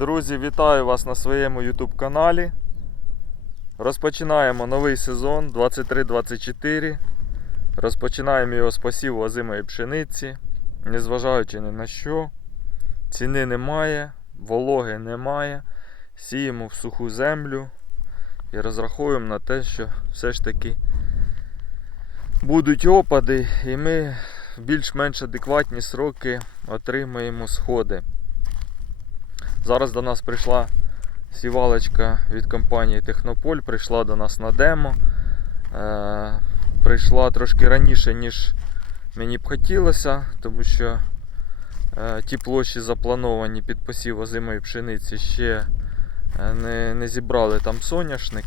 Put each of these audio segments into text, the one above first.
Друзі, вітаю вас на своєму YouTube каналі. Розпочинаємо новий сезон 23-24. Розпочинаємо його з посіву озимої пшениці. Незважаючи ні на що. Ціни немає, вологи немає. Сіємо в суху землю і розраховуємо на те, що все ж таки будуть опади, і ми в більш-менш адекватні сроки отримаємо сходи. Зараз до нас прийшла сівалочка від компанії Технополь, прийшла до нас на демо. Е, прийшла трошки раніше, ніж мені б хотілося, тому що е, ті площі заплановані під посів озимої пшениці ще е, не, не зібрали там соняшник.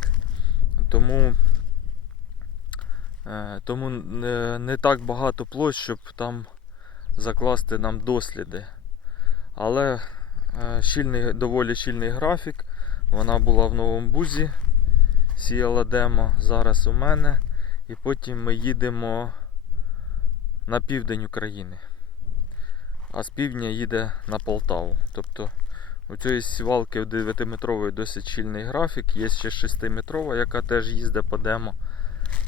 Тому, тому не, не так багато площ, щоб там закласти нам досліди. Але щільний, доволі щільний графік. Вона була в Новому Бузі, сіяла демо, зараз у мене. І потім ми їдемо на південь України. А з півдня їде на Полтаву. Тобто у цієї сівалки 9-метровий досить щільний графік, є ще 6-метрова, яка теж їздить по демо.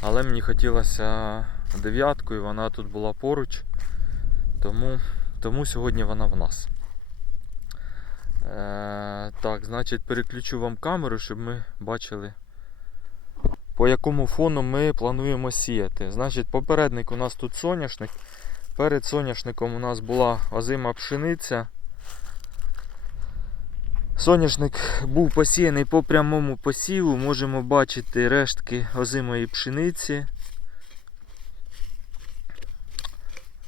Але мені хотілося дев'ятку і вона тут була поруч. Тому, тому сьогодні вона в нас. Е, так, значить, переключу вам камеру, щоб ми бачили, по якому фону ми плануємо сіяти. Значить, попередник у нас тут соняшник. Перед соняшником у нас була озима пшениця. Соняшник був посіяний по прямому посіву. Можемо бачити рештки озимої пшениці.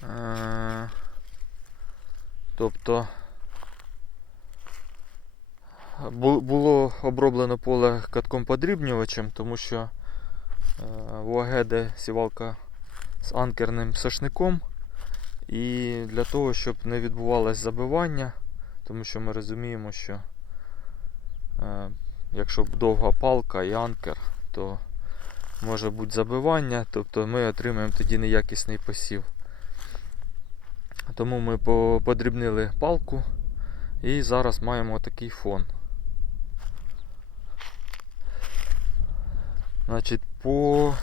Е, тобто Було оброблено поле катком подрібнювачем, тому що е, в Агеде сівалка з анкерним сошником. І для того, щоб не відбувалось забивання, тому що ми розуміємо, що е, якщо довга палка і анкер, то може бути забивання, тобто ми отримаємо тоді неякісний посів. Тому ми подрібнили палку і зараз маємо такий фон. Значить, по,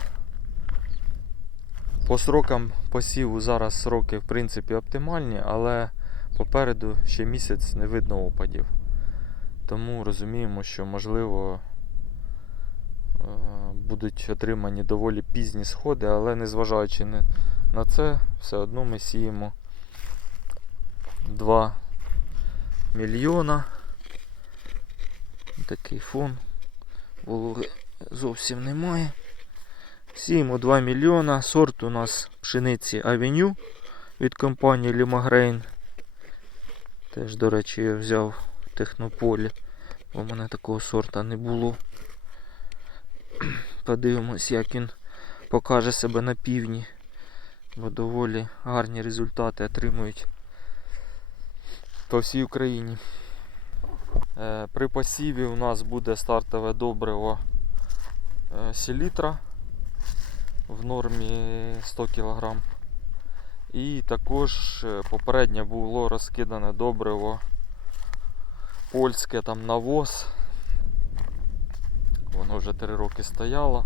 по срокам посіву зараз сроки в принципі оптимальні, але попереду ще місяць не видно опадів. Тому розуміємо, що можливо е, будуть отримані доволі пізні сходи, але незважаючи на це, все одно ми сіємо 2 мільйона. Такий фон. Вологи зовсім немає. Сіємо 2 мільйона. Сорт у нас пшениці Авеню від компанії Лімагрейн. Теж, до речі, я взяв в технополі, бо в мене такого сорта не було. Подивимось, як він покаже себе на півдні, бо доволі гарні результати отримують по всій Україні. Е, При посіві у нас буде стартове добриво селітра в нормі 100 кг. І також е, попередньо було розкидане добриво польське там навоз. Воно вже 3 роки стояло.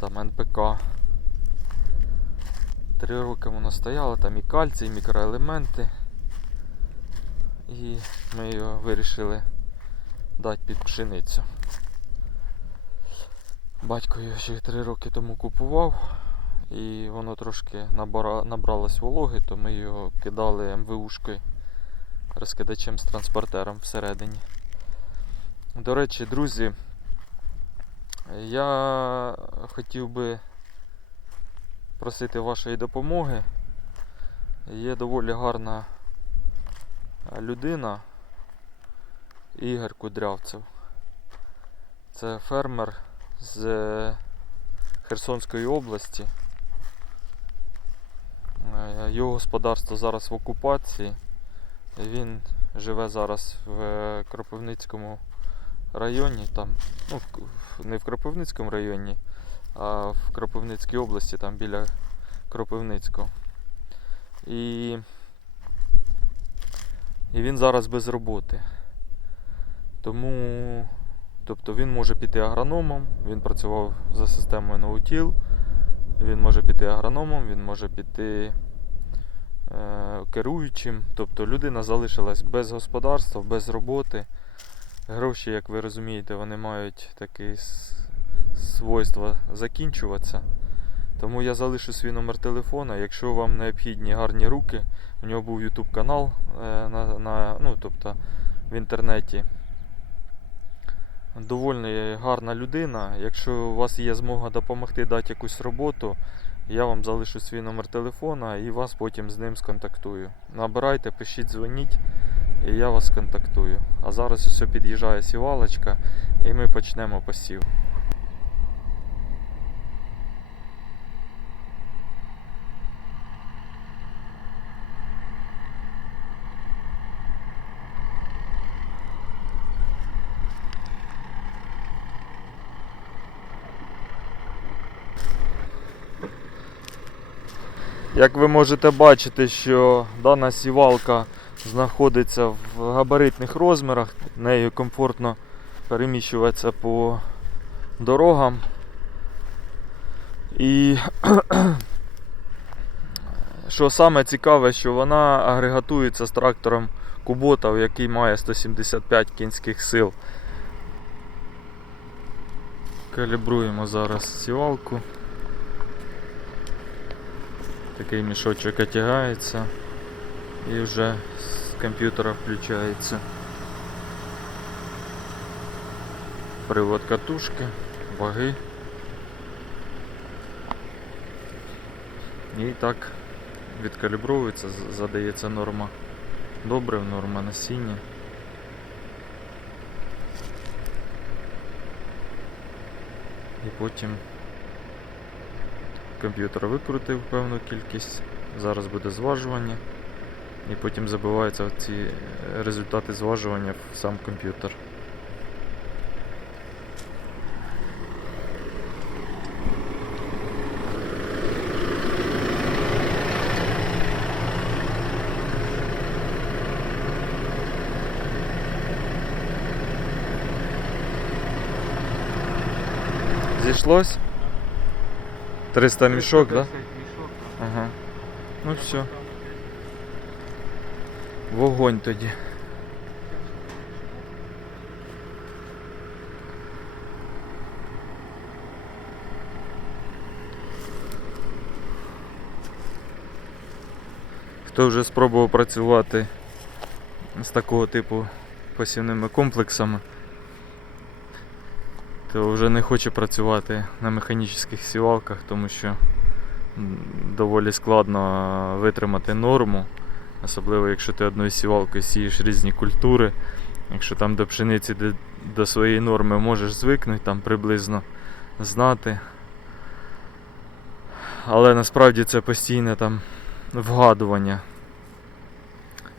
Там НПК. 3 роки воно стояло, там і кальцій, і мікроелементи. І ми його вирішили дати під пшеницю. Батько його ще 3 роки тому купував, і воно трошки набралось вологи, то ми його кидали МВУшкою розкидачем з транспортером всередині. До речі, друзі, я хотів би просити вашої допомоги. Є доволі гарна людина Ігор Кудрявцев. Це фермер з Херсонської області. Е, Його господарство зараз в окупації. Він живе зараз в Кропивницькому районі, там, ну, не в Кропивницькому районі, а в Кропивницькій області, там біля Кропивницького. І, і він зараз без роботи. Тому тобто він може піти агрономом, він працював за системою Ноутіл, він може піти агрономом, він може піти е, керуючим. Тобто людина залишилась без господарства, без роботи. Гроші, як ви розумієте, вони мають таке свойство закінчуватися. Тому я залишу свій номер телефона. Якщо вам необхідні гарні руки, у нього був YouTube канал е, на, на, ну, тобто в інтернеті. Доволі гарна людина. Якщо у вас є змога допомогти дати якусь роботу, я вам залишу свій номер телефона і вас потім з ним сконтактую. Набирайте, пишіть, дзвоніть, і я вас сконтактую. А зараз ось під'їжджає сівалочка, і ми почнемо посів. Як ви можете бачити, що дана сівалка знаходиться в габаритних розмірах, нею комфортно переміщуватися по дорогам. І що саме цікаве, що вона агрегатується з трактором Кубота, який має 175 кінських сил. Калібруємо зараз сівалку. Такий мішочок отягається і вже з комп'ютера включається. Привод катушки, ваги. І так відкалібровується, задається норма добрив, норма насіння. І потім комп'ютер викрутив певну кількість, зараз буде зважування, і потім забиваються ці е, результати зважування в сам комп'ютер. Зійшлось? 300 мішок, так? Да? Ага. Ну все. Вогонь тоді. Хто вже спробував працювати з такого типу посівними комплексами, то вже не хоче працювати на механічних сівалках, тому що доволі складно витримати норму, особливо якщо ти одною сівалкою сієш різні культури. Якщо там до пшениці до своєї норми можеш звикнути, там приблизно знати. Але насправді це постійне там вгадування,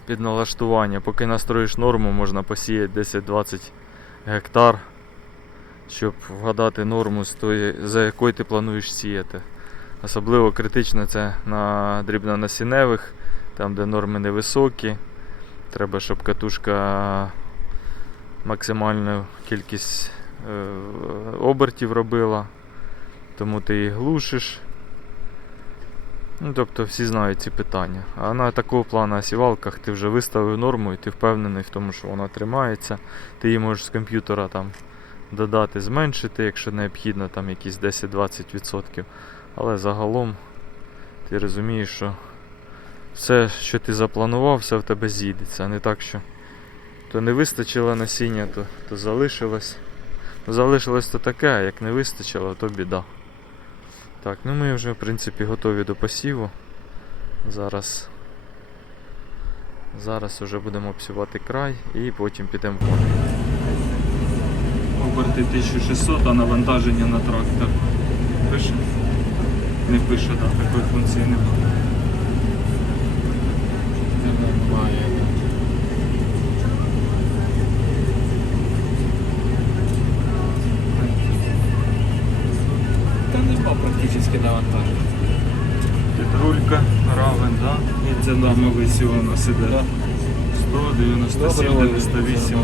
підналаштування. Поки настроїш норму, можна посіяти 10-20 гектар, щоб вгадати норму, з тої, за якою ти плануєш сіяти. Особливо критично це на дрібнонасінневих, там де норми невисокі. Треба, щоб катушка максимальну кількість е, обертів робила, тому ти її глушиш. Ну, тобто всі знають ці питання. А на такого плану сівалках ти вже виставив норму і ти впевнений в тому, що вона тримається. Ти її можеш з комп'ютера там додати, зменшити, якщо необхідно, там якісь 10-20%. Але загалом ти розумієш, що все, що ти запланував, все в тебе зійдеться. Не так, що то не вистачило насіння, то, то залишилось. Залишилось то таке, а як не вистачило, то біда. Так, ну ми вже в принципі готові до посіву. Зараз. Зараз вже будемо обсівати край і потім підемо в поле. Оберти 1600, а навантаження на трактор. Пише? Не пише, так, такої функції немає. Немає. Та нема практично навантаження. Підрулька, равен, да? І це дамовий сіл у нас іде. 197, 98,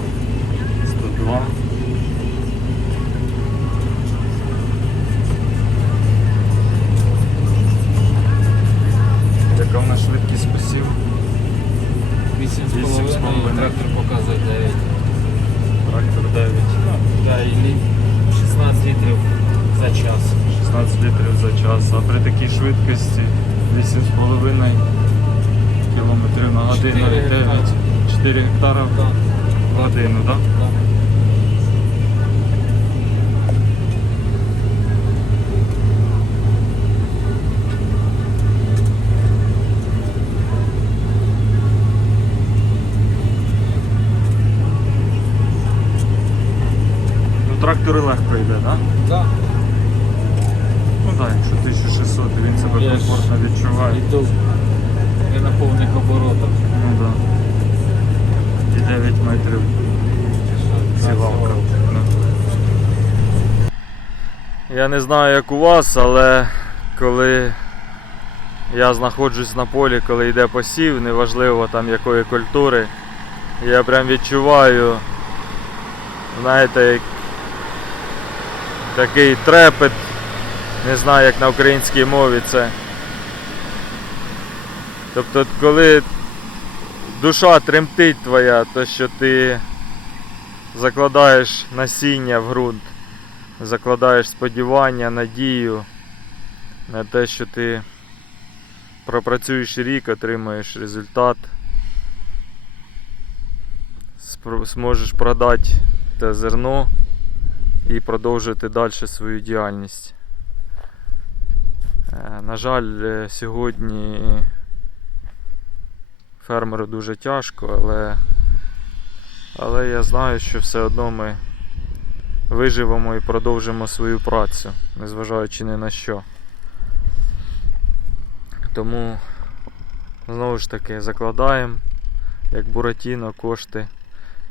а при такій швидкості 8,5 кілометрів на годину Чотири 9. 4 гектара Да, в годину, так? да. Ну легко йде, так? Да. Так, якщо 1600, то він себе Я ж комфортно відчуває. Йду не на повних оборотах. Ну так. І 9 метрів сівалка. Ну. Я не знаю, як у вас, але коли я знаходжусь на полі, коли йде посів, неважливо там якої культури, я прям відчуваю, знаєте, такий трепет, не знаю, як на українській мові це. Тобто, коли душа тремтить твоя, то що ти закладаєш насіння в ґрунт, закладаєш сподівання, надію на те, що ти пропрацюєш рік, отримаєш результат, зможеш продати те зерно і продовжити далі свою діяльність. Е, На жаль, е, сьогодні фермеру дуже тяжко, але, але я знаю, що все одно ми виживемо і продовжимо свою працю, незважаючи ні на що. Тому знову ж таки закладаємо, як Буратіно, кошти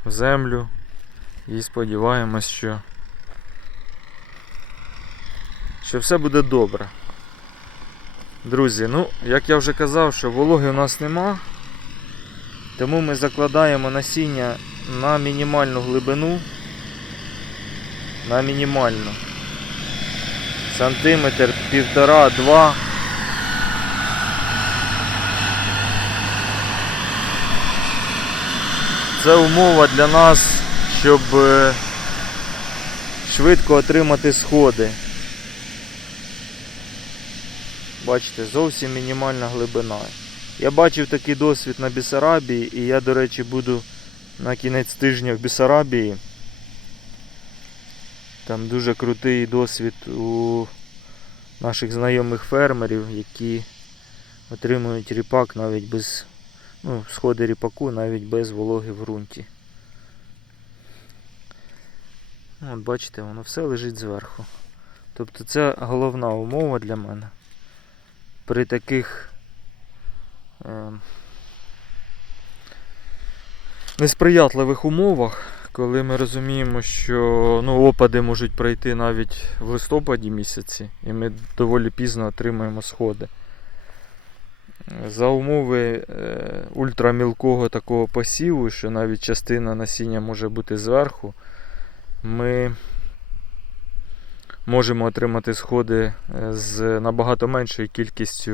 в землю і сподіваємось, що, що все буде добре. Друзі, ну, як я вже казав, що вологи у нас нема, тому ми закладаємо насіння на мінімальну глибину. На мінімальну. Сантиметр, півтора, два. Це умова для нас, щоб е, швидко отримати сходи. Бачите, зовсім мінімальна глибина. Я бачив такий досвід на Бісарабії, і я, до речі, буду на кінець тижня в Бісарабії. Там дуже крутий досвід у наших знайомих фермерів, які отримують ріпак навіть без ну, сходи ріпаку навіть без вологи в ґрунті. От бачите, воно все лежить зверху. Тобто це головна умова для мене. При таких е, несприятливих умовах, коли ми розуміємо, що ну, опади можуть пройти навіть в листопаді місяці, і ми доволі пізно отримаємо сходи. За умови е, ультрамілкого такого посіву, що навіть частина насіння може бути зверху, ми можемо отримати сходи е, з набагато меншою кількістю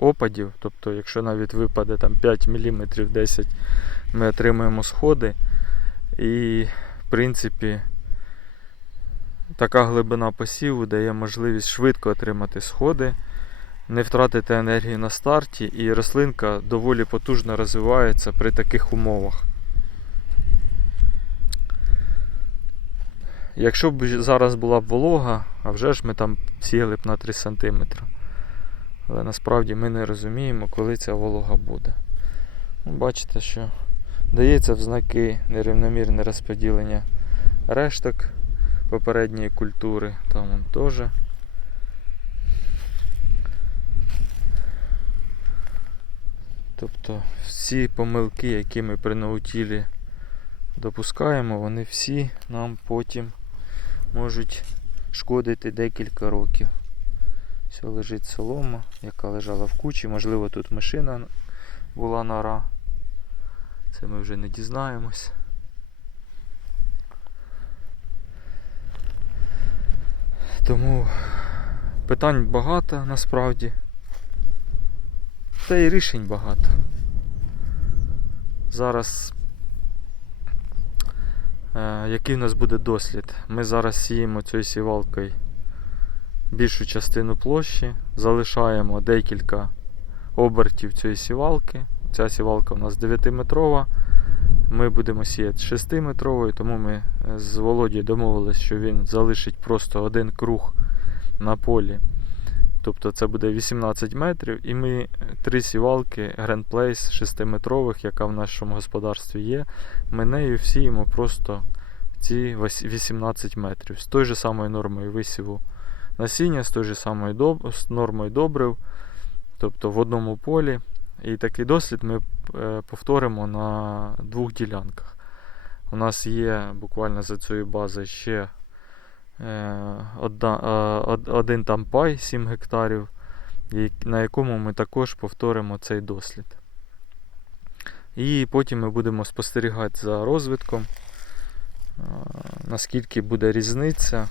опадів. Тобто, якщо навіть випаде там 5 мм 10 ми отримаємо сходи. І, в принципі, така глибина посіву дає можливість швидко отримати сходи, не втратити енергію на старті, і рослинка доволі потужно розвивається при таких умовах. Якщо б зараз була б волога, а вже ж ми там сіяли б на 3 см. Але насправді ми не розуміємо, коли ця волога буде. Ну, Бачите, що дається в знаки нерівномірне розподілення решток попередньої культури. Там он теж. Тобто всі помилки, які ми при наутілі допускаємо, вони всі нам потім можуть шкодити декілька років. Все лежить солома, яка лежала в кучі, можливо тут машина була нора. Це ми вже не дізнаємось. Тому питань багато насправді. Та й рішень багато. Зараз який у нас буде дослід? Ми зараз сіємо цією сівалкою більшу частину площі, залишаємо декілька обертів цієї сівалки. Ця сівалка у нас 9-метрова. Ми будемо сіяти 6-метровою, тому ми е, з Володією домовились, що він залишить просто один круг на полі. Тобто це буде 18 метрів, і ми е, три сівалки Grand Place 6-метрових, яка в нашому господарстві є. Ми нею всіємо просто ці 18 метрів з тою же самою нормою висіву насіння, з тою же самою доб... з нормою добрив, тобто в одному полі. І такий дослід ми е, повторимо на двох ділянках. У нас є буквально за цією базою ще один там пай 7 гектарів, на якому ми також повторимо цей дослід. І потім ми будемо спостерігати за розвитком, е, наскільки буде різниця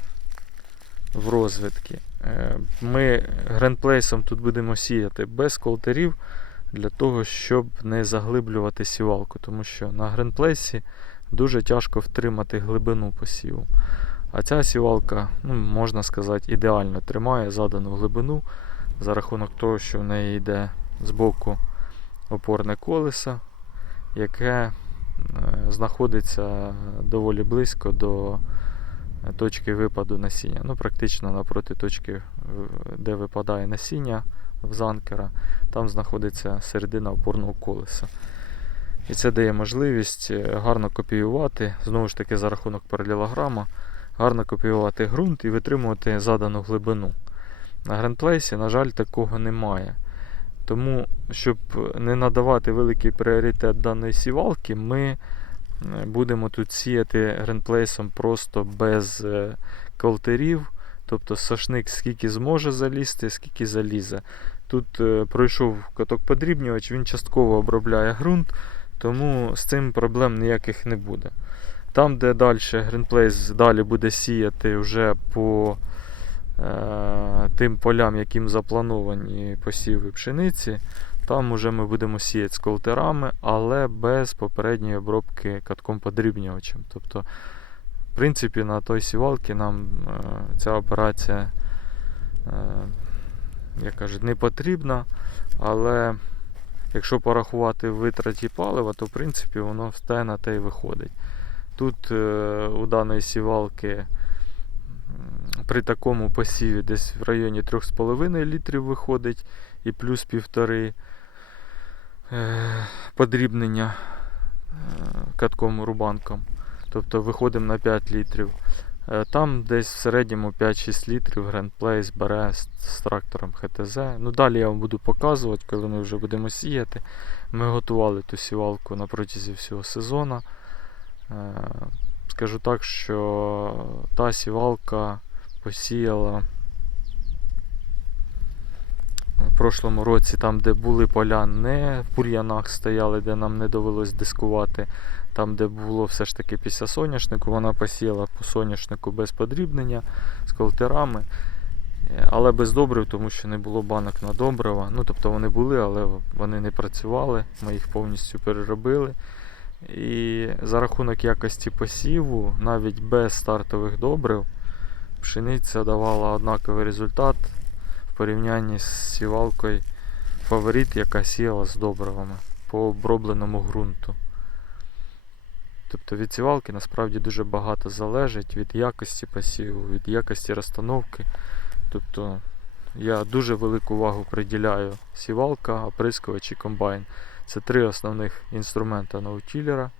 в розвитки. Е, Ми грандплейсом тут будемо сіяти без колтерів для того, щоб не заглиблювати сівалку, тому що на грандплейсі дуже тяжко втримати глибину посіву. А ця сівалка, ну, можна сказати, ідеально тримає задану глибину за рахунок того, що в неї йде з боку опорне колесо, яке е, знаходиться доволі близько до точки випаду насіння. Ну, практично напроти точки, е, де випадає насіння в занкера, там знаходиться середина опорного колеса. І це дає можливість е, гарно копіювати, знову ж таки, за рахунок паралелограма, гарно копіювати ґрунт і витримувати задану глибину. На грандплейсі, на жаль, такого немає. Тому, щоб не надавати великий пріоритет даної сівалки, ми е, будемо тут сіяти грандплейсом просто без е, колтерів. Тобто сошник скільки зможе залізти, скільки залізе. Тут е, пройшов каток подрібнювач, він частково обробляє ґрунт, тому з цим проблем ніяких не буде. Там, де далі Greenplace далі буде сіяти вже по е, тим полям, яким заплановані посіви пшениці, там уже ми будемо сіяти з колтерами, але без попередньої обробки катком подрібнювачем. Тобто, в принципі, на той сівалці нам е, ця операція, е, як кажуть, не потрібна, але якщо порахувати витраті палива, то в принципі воно все на те й виходить. Тут е, у даної сівалки при такому посіві десь в районі 3,5 літрів виходить і плюс півтори е, подрібнення е, катком рубанком. Тобто виходимо на 5 літрів. Там десь в середньому 5-6 літрів Grand Place бере з трактором ХТЗ. Ну далі я вам буду показувати, коли ми вже будемо сіяти. Ми готували ту сівалку на протязі всього сезону. Е, Скажу так, що та сівалка посіяла в прошлому році, там, де були поля, не в бур'янах стояли, де нам не довелось дискувати. Там, де було все ж таки після соняшнику, вона посіяла по соняшнику без подрібнення з колтерами, е, але без добрив, тому що не було банок на добрива. Ну, тобто вони були, але вони не працювали. Ми їх повністю переробили. І за рахунок якості посіву, навіть без стартових добрив, пшениця давала однаковий результат в порівнянні з сівалкою фаворит, яка сіяла з добривами по обробленому ґрунту. Тобто від сівалки насправді дуже багато залежить від якості посіву, від якості розстановки. Тобто я дуже велику увагу приділяю сівалка, оприскувач і комбайн. Це три основних інструмента наутілера.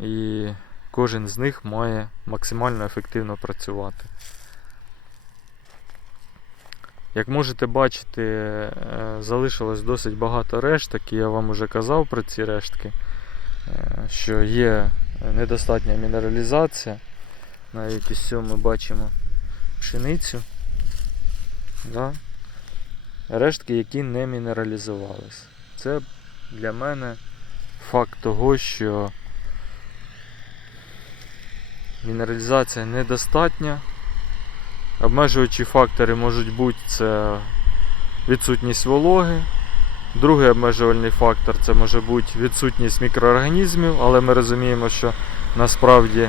І кожен з них має максимально ефективно працювати. Як можете бачити, е, залишилось досить багато решток, і я вам вже казав про ці рештки, е, що є недостатня мінералізація. Навіть ось цього ми бачимо пшеницю. Да? Рештки, які не мінералізувались. Це для мене факт того, що мінералізація недостатня Обмежуючі фактори можуть бути це відсутність вологи. Другий обмежувальний фактор це може бути відсутність мікроорганізмів, але ми розуміємо, що насправді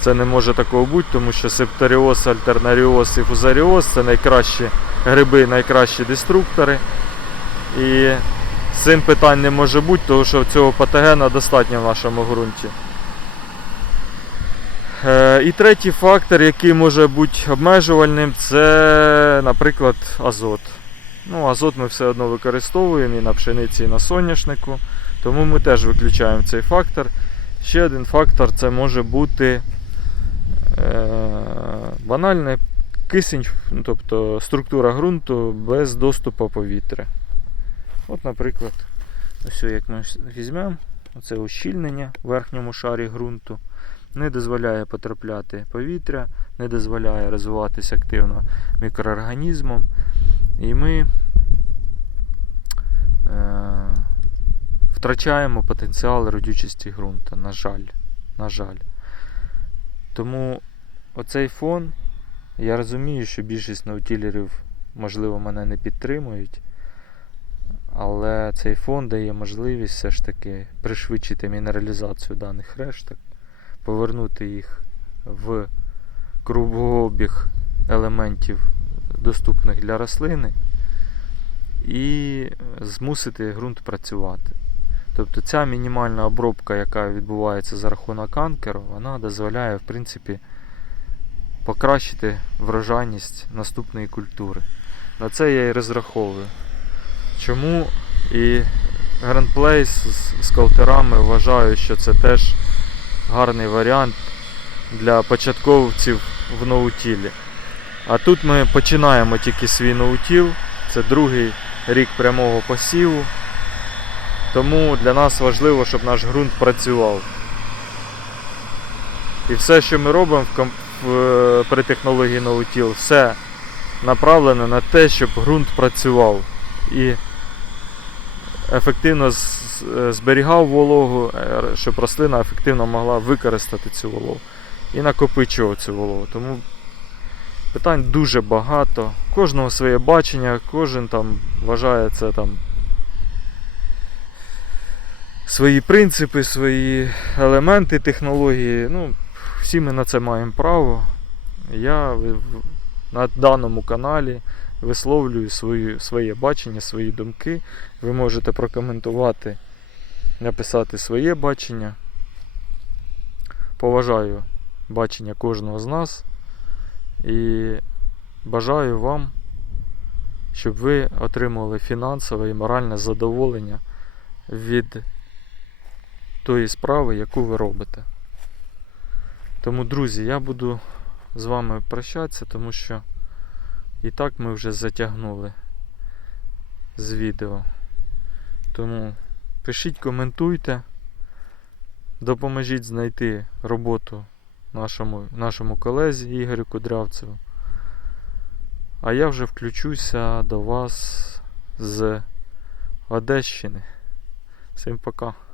це не може такого бути, тому що септоріоз, альтернаріоз і фузаріоз це найкращі гриби, найкращі деструктори. І цим питань не може бути, тому що цього патогена достатньо в нашому ґрунті. Е, І третій фактор, який може бути обмежувальним, це, наприклад, азот. Ну, азот ми все одно використовуємо і на пшениці, і на соняшнику, тому ми теж виключаємо цей фактор. Ще один фактор це може бути е, банальний кисень, ну, тобто структура ґрунту без доступу повітря. От, наприклад, ось як ми візьмемо, оце ущільнення в верхньому шарі ґрунту не дозволяє потрапляти повітря, не дозволяє розвиватися активно мікроорганізмом. І ми е, втрачаємо потенціал родючості ґрунту, на жаль. На жаль. Тому оцей фон, я розумію, що більшість наутілерів, можливо, мене не підтримують. Але цей фон дає можливість все ж таки пришвидшити мінералізацію даних решток, повернути їх в кругообіг елементів, доступних для рослини, і змусити ґрунт працювати. Тобто ця мінімальна обробка, яка відбувається за рахунок анкеру, вона дозволяє в принципі покращити врожайність наступної культури. На це я і розраховую. Чому і Grand Place з, калтерами вважаю, що це теж гарний варіант для початковців в ноутілі. А тут ми починаємо тільки свій ноутіл. Це другий рік прямого посіву. Тому для нас важливо, щоб наш ґрунт працював. І все, що ми робимо в, ком- в, при технології ноутіл, все направлено на те, щоб ґрунт працював і ефективно зберігав вологу, е, щоб рослина ефективно могла використати цю вологу і накопичував цю вологу. Тому питань дуже багато. Кожного своє бачення, кожен там вважає це там свої принципи, свої елементи технології. Ну, всі ми на це маємо право. Я на даному каналі висловлюю свої, своє бачення, свої думки. Ви можете прокоментувати, написати своє бачення. Поважаю бачення кожного з нас і бажаю вам, щоб ви отримали фінансове і моральне задоволення від тої справи, яку ви робите. Тому, друзі, я буду з вами прощатися, тому що і так ми вже затягнули з відео. Тому пишіть, коментуйте, допоможіть знайти роботу нашому, нашому колезі Ігорю Кудрявцеву. А я вже включуся до вас з Одещини. Всім пока.